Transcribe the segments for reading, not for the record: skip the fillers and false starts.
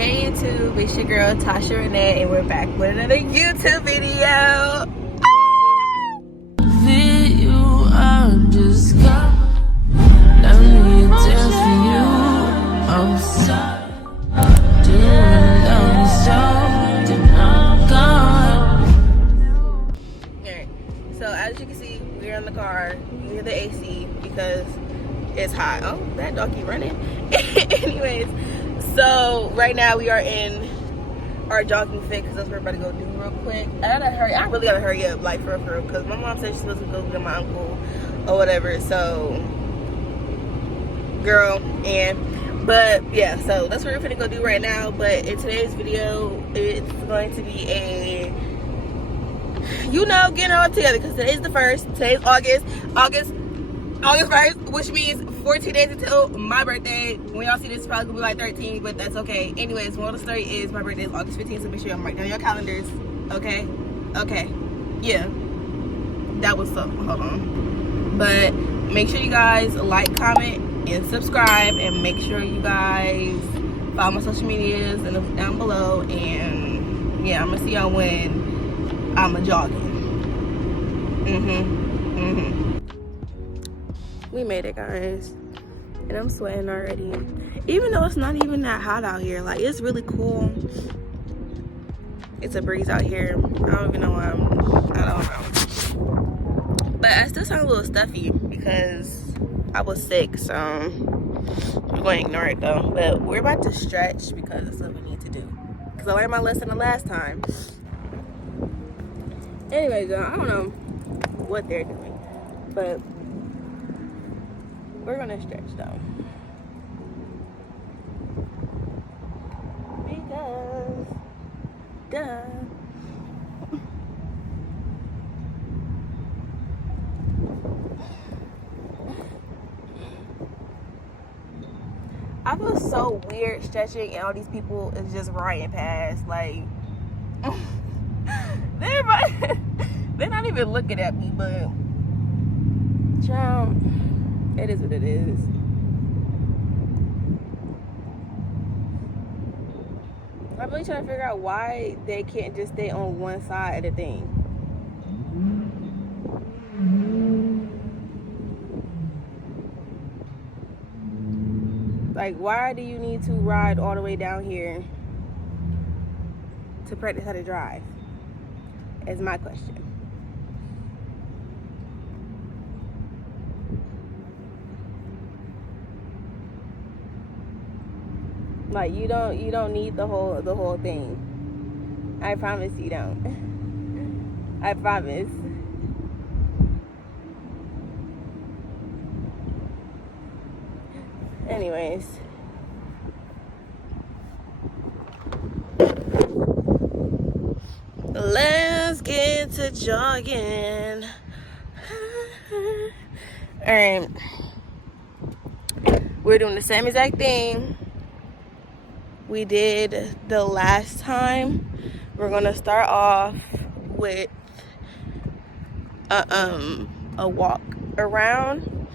Hey YouTube, it's your girl Tasha Reneé, and we're back with another YouTube video. You are just come. Let me dance for you. I'm sorry. Doing I'm gone. Alright, so as you can see, we're in the car. You hear the AC because it's hot. Oh, that doggy running. Anyways, so right now we are in our jogging fit because that's what we're about to go do real quick. I really gotta hurry up, like for real, because my mom said she's supposed to go get my uncle or whatever. So, but yeah, so that's what we're gonna go do right now. But in today's video, it's going to be a, getting all together, because today's the 1st. Today's August 1st, which means 14 days until my birthday. When y'all see this, it's probably gonna be like 13, but that's okay. Anyways, moral of the story is my birthday is August 15th, so make sure y'all mark down your calendars. Okay, yeah, that was so, hold on. But make sure you guys like, comment, and subscribe, and make sure you guys follow my social medias and down below. And yeah, I'm gonna see y'all when I'm jogging. We made it, guys, and I'm sweating already, even though it's not even that hot out here. Like, it's really cool. It's a breeze out here. I don't even know why I don't know, but I still sound a little stuffy because I was sick, so we're going to ignore it though. But we're about to stretch because that's what we need to do, because I learned my lesson the last time. Anyways, I don't know what they're doing, but we're gonna stretch though, because duh. I feel so weird stretching and all these people is just riding past, like they're not even looking at me, but child, it is what it is. I'm really trying to figure out why they can't just stay on one side of the thing. Like, why do you need to ride all the way down here to practice how to drive? Is my question. Like, you don't need the whole thing. I promise you don't. I promise. Anyways, let's get to jogging. Alright, we're doing the same exact thing we did the last time. We're gonna start off with a walk around,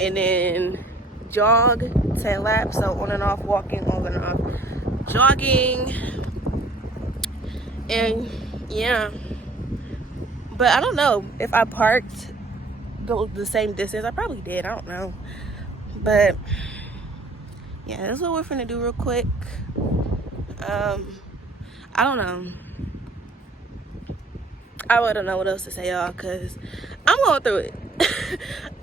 and then jog 10 laps. So on and off walking, on and off jogging, and yeah. But I don't know if I parked the same distance. I probably did, I don't know, but yeah, that's what we're finna do real quick. I don't know. I don't know what else to say, y'all, because I'm going through it.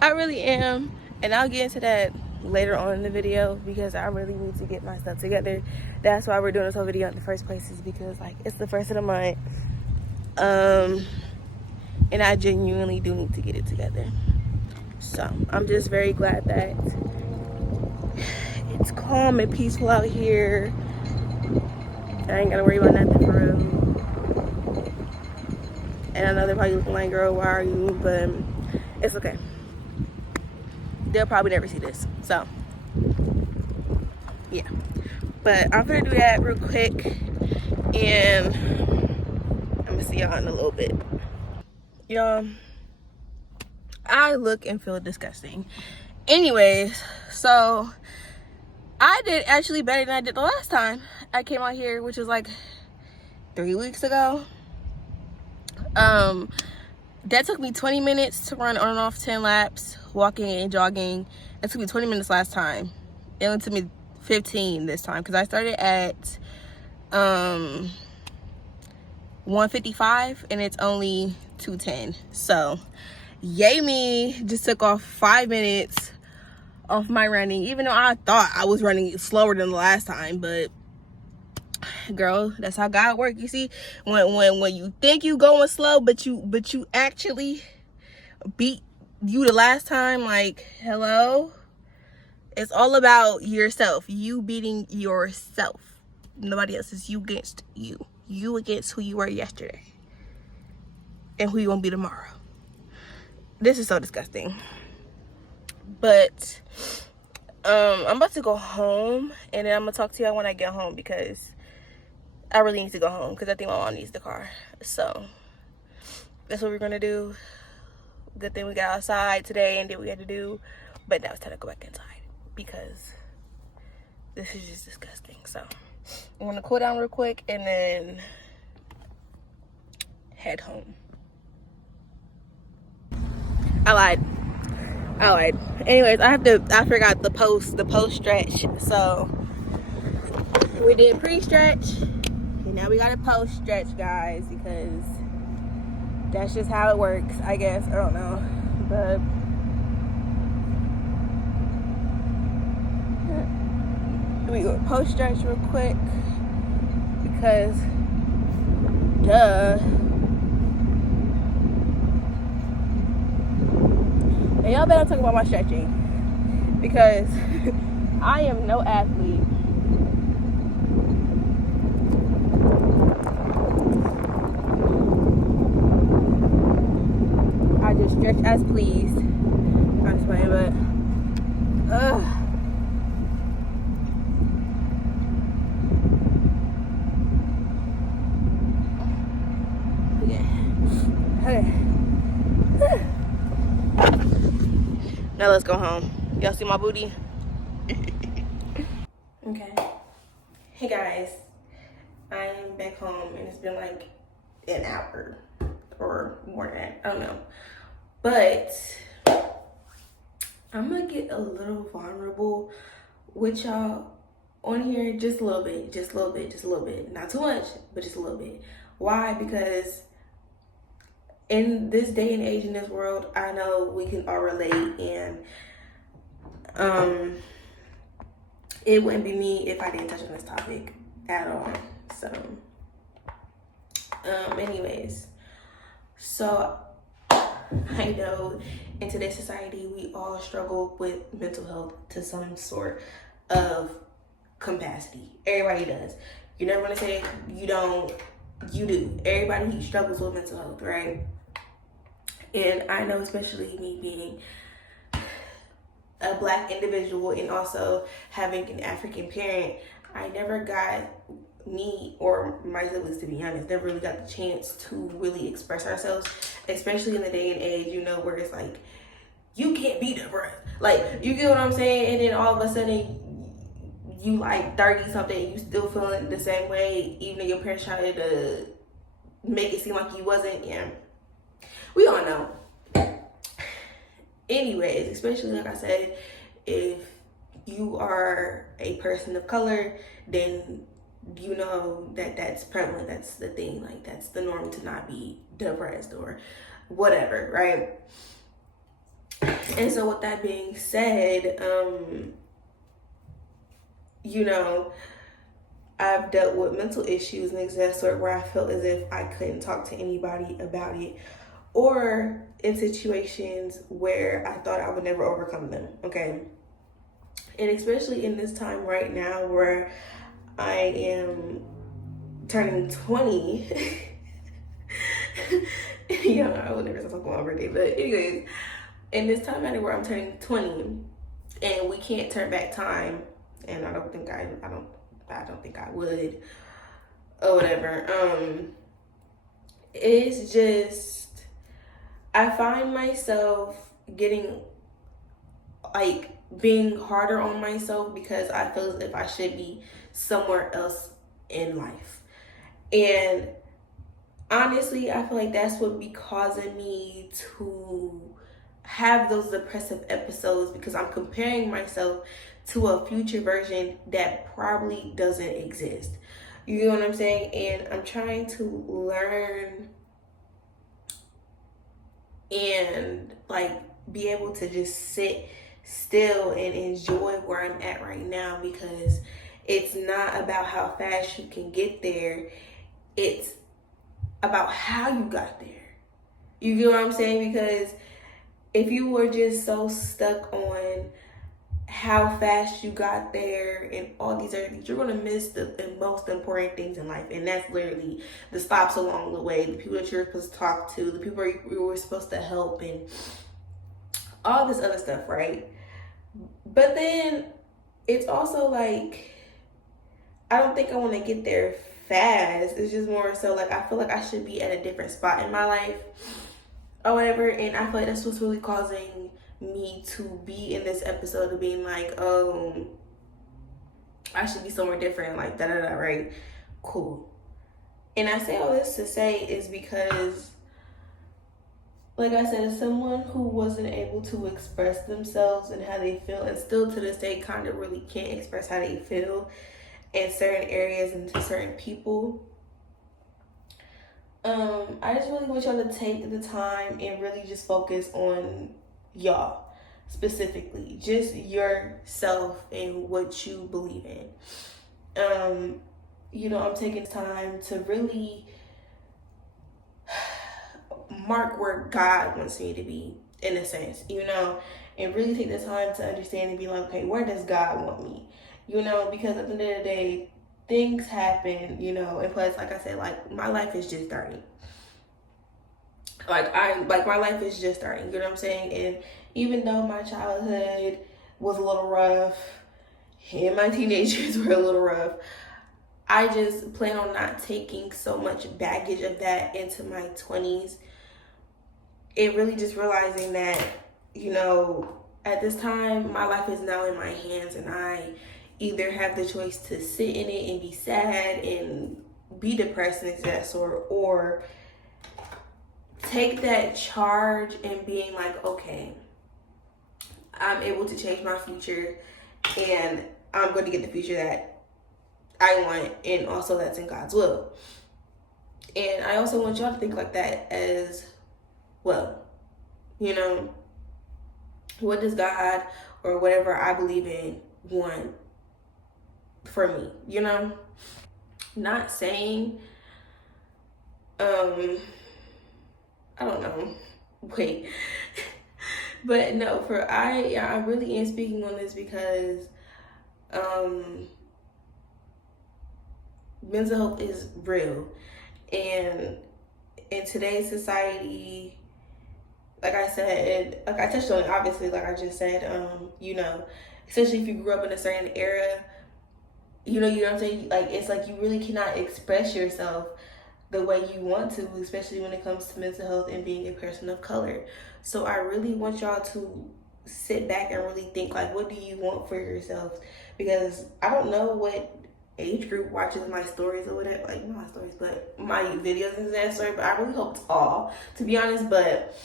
I really am, and I'll get into that later on in the video, because I really need to get my stuff together. That's why we're doing this whole video in the first place, is because, like, it's the 1st of the month, and I genuinely do need to get it together. So I'm just very glad that it's calm and peaceful out here. I ain't gotta worry about nothing for real. And I know they're probably looking like, girl, why are you? But it's okay. They'll probably never see this. So, yeah. But I'm gonna do that real quick. And I'm gonna see y'all in a little bit. Y'all, I look and feel disgusting. Anyways, so I did actually better than I did the last time. I came out here, which was like 3 weeks ago. That took me 20 minutes to run on and off 10 laps, walking and jogging. It took me 20 minutes last time. It only took me 15 this time because I started at 1:55 and it's only 2:10. So yay me, just took off 5 minutes off my running, even though I thought I was running slower than the last time. But girl, that's how God works. You see, when you think you going slow, but you actually beat you the last time, like, hello. It's all about yourself, you beating yourself. Nobody else. Is you against you against who you were yesterday and who you gonna be tomorrow. This is so disgusting. But I'm about to go home, and then I'm gonna talk to y'all when I get home, because I really need to go home, because I think my mom needs the car. So that's what we're gonna do. Good thing we got outside today and did what we had to do, but now it's time to go back inside because this is just disgusting. So I'm gonna cool down real quick and then head home. I lied. Anyways, I forgot the post stretch. So we did pre-stretch and now we got a post stretch, guys, because that's just how it works, I guess. I don't know. But we go post stretch real quick because duh. And y'all better talk about my stretching because I am no athlete. I just stretch as pleased. I'm just playing, but okay. Now let's go home. Y'all see my booty? Okay. Hey guys, I'm back home and it's been like an hour or more than that. I don't know. But I'm gonna get a little vulnerable with y'all on here, just a little bit. Not too much, but just a little bit. Why? Because in this day and age, in this world, I know we can all relate, and it wouldn't be me if I didn't touch on this topic at all. So anyways, so I know in today's society we all struggle with mental health to some sort of capacity. Everybody does. You're never gonna say you don't. You do. Everybody struggles with mental health, right? And I know, especially me being a Black individual and also having an African parent, I never got, me or my siblings, to be honest, never really got the chance to really express ourselves, especially in the day and age, you know, where it's like, you can't be depressed. Like, you get what I'm saying? And then all of a sudden, you like 30 something, you still feeling the same way, even though your parents tried to make it seem like you wasn't. Yeah, we all know. Anyways, especially like I said, if you are a person of color, then you know that that's prevalent. That's the thing. Like, that's the norm to not be depressed or whatever, right? And so with that being said, you know, I've dealt with mental issues and things of that sort where I felt as if I couldn't talk to anybody about it, or in situations where I thought I would never overcome them, okay? And especially in this time right now where I am turning 20. You know, I would never talk about my birthday, but anyways, in this time where I'm turning 20 and we can't turn back time, and I don't think I would, or whatever. It's just, I find myself getting, like, being harder on myself because I feel as if I should be somewhere else in life. And honestly, I feel like that's what be causing me to have those depressive episodes, because I'm comparing myself to a future version that probably doesn't exist. You know what I'm saying? And I'm trying to learn and like be able to just sit still and enjoy where I'm at right now, because it's not about how fast you can get there. It's about how you got there. You get what I'm saying? Because if you were just so stuck on how fast you got there and all these other things, you're going to miss the most important things in life. And that's literally the stops along the way, the people that you're supposed to talk to, the people you were supposed to help, and all this other stuff, right? But then it's also like, I don't think I want to get there fast. It's just more so like I feel like I should be at a different spot in my life or whatever. And I feel like that's what's really causing me to be in this episode of being like, oh, I should be somewhere different, like da da da, right? Cool. And I say all this to say is because, like I said, as someone who wasn't able to express themselves and how they feel, and still to this day kind of really can't express how they feel in certain areas and to certain people, I just really want y'all to take the time and really just focus on y'all specifically, just yourself and what you believe in. You know, I'm taking time to really mark where God wants me to be, in a sense, you know, and really take the time to understand and be like, okay, where does God want me? You know, because at the end of the day, things happen, you know, and plus, like I said, like, my life is just starting. My life is just starting, you know what I'm saying? And even though my childhood was a little rough and my teenagers were a little rough, I just plan on not taking so much baggage of that into my 20s. And really just realizing that, you know, at this time, my life is now in my hands, and I either have the choice to sit in it and be sad and be depressed and that sort, or take that charge and being like, okay, I'm able to change my future, and I'm going to get the future that I want, and also that's in God's will. And I also want y'all to think like that as well. You know, what does God or whatever I believe in want for me? You know, not saying, I don't know, wait. But no, I really am speaking on this because mental health is real, and in today's society, like I said, like I touched on it, obviously, like I just said, you know, especially if you grew up in a certain era, you know what I'm saying? Like, it's like you really cannot express yourself the way you want to, especially when it comes to mental health and being a person of color. So I really want y'all to sit back and really think, like, what do you want for yourselves? Because I don't know what age group watches my stories or whatever, like, not my stories, but my videos and that sort, but I really hope it's all, to be honest. But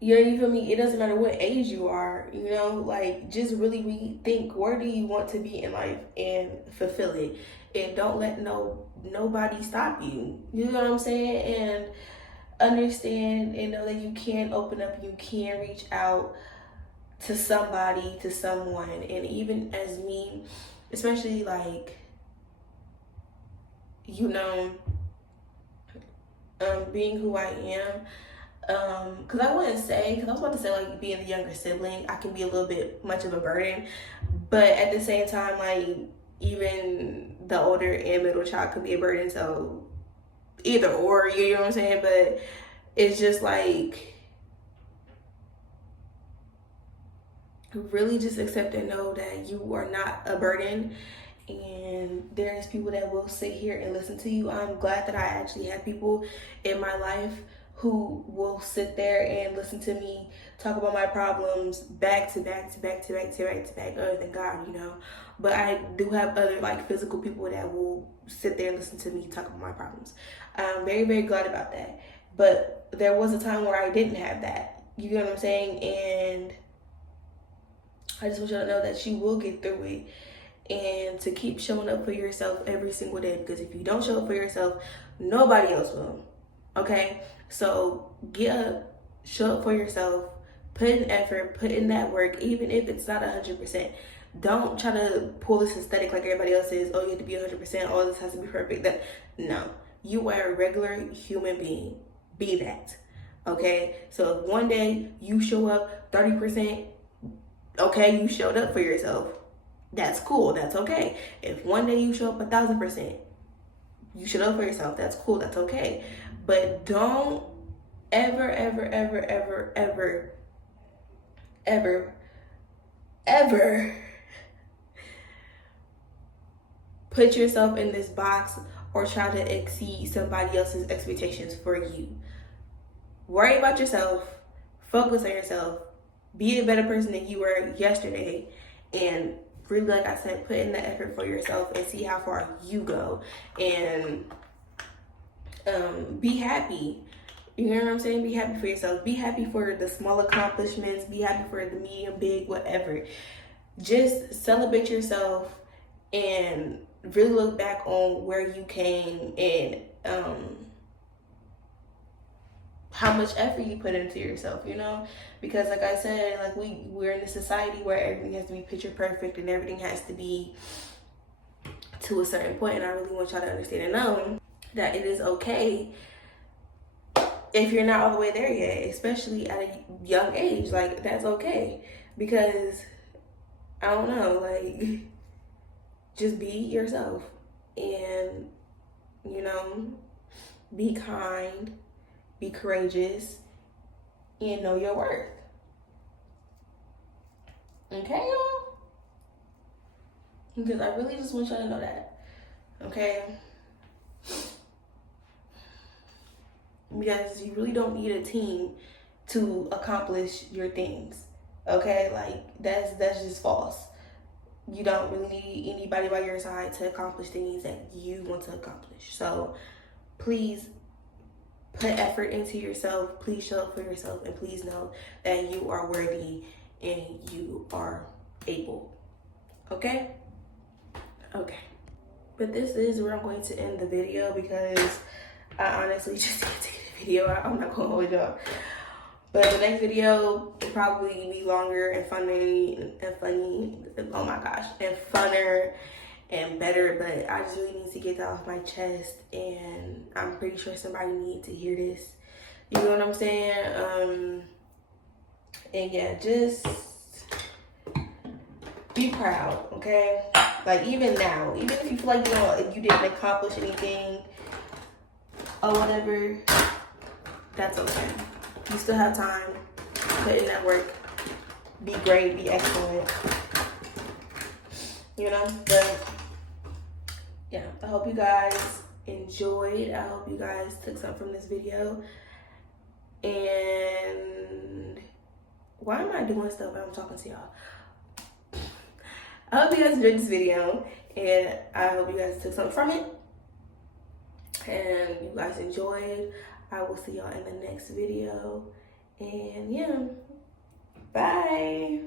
you know, you feel me? It doesn't matter what age you are, you know, like, just really rethink, where do you want to be in life and fulfill it. And don't let nobody stop you. You know what I'm saying? And understand and know that you can open up, you can reach out to somebody, to someone. And even as me, especially, like, you know, being who I am, because I wouldn't say, because I was about to say, like, being the younger sibling, I can be a little bit much of a burden, but at the same time, like, even the older and middle child could be a burden. So either or, you know what I'm saying? But it's just like, really just accept and know that you are not a burden, and there's people that will sit here and listen to you. I'm glad that I actually have people in my life who will sit there and listen to me talk about my problems back to back to back to back to back to back, other than God, you know. But I do have other like physical people that will sit there and listen to me talk about my problems. I'm very, very glad about that. But there was a time where I didn't have that. You know what I'm saying? And I just want y'all to know that you will get through it, and to keep showing up for yourself every single day, because if you don't show up for yourself, nobody else will. Okay? So get up, show up for yourself, put in effort, put in that work, even if it's not 100%. Don't try to pull this aesthetic like everybody else is. Oh, you have to be 100%. Oh, this has to be perfect. No. You are a regular human being. Be that. Okay? So if one day you show up 30%, okay, you showed up for yourself. That's cool. That's okay. If one day you show up 1,000%, you showed up for yourself. That's cool. That's okay. But don't ever, ever, ever, ever, ever, ever, ever put yourself in this box or try to exceed somebody else's expectations for you. Worry about yourself. Focus on yourself. Be a better person than you were yesterday. And really, like I said, put in the effort for yourself and see how far you go. And be happy. You know what I'm saying? Be happy for yourself. Be happy for the small accomplishments. Be happy for the medium, big, whatever. Just celebrate yourself and really look back on where you came and how much effort you put into yourself, you know? Because like I said, like we're in a society where everything has to be picture perfect and everything has to be to a certain point. And I really want y'all to understand and know that it is okay if you're not all the way there yet, especially at a young age. Like, that's okay. Because, I don't know, like, just be yourself. And, you know, be kind, be courageous, and know your worth. Okay, y'all? Because I really just want y'all to know that. Okay? Because you really don't need a team to accomplish your things. Okay? Like, that's just false. You don't really need anybody by your side to accomplish things that you want to accomplish. So, please put effort into yourself. Please show up for yourself. And please know that you are worthy and you are able. Okay? Okay. But this is where I'm going to end the video, because I honestly just can't take the video out. I'm not going to hold y'all. But the next video will probably be longer and funny. Oh my gosh. And funner and better. But I just really need to get that off my chest. And I'm pretty sure somebody needs to hear this. You know what I'm saying? And yeah, just be proud, okay? Like, even now, even if you feel like, you know, if you didn't accomplish anything or whatever, that's okay. You still have time. Put in that work. Be great. Be excellent. You know? But, yeah. I hope you guys enjoyed. I hope you guys took something from this video. And why am I doing stuff when I'm talking to y'all? I hope you guys enjoyed this video. And I hope you guys took something from it. And you guys enjoyed. I will see y'all in the next video. And yeah, bye.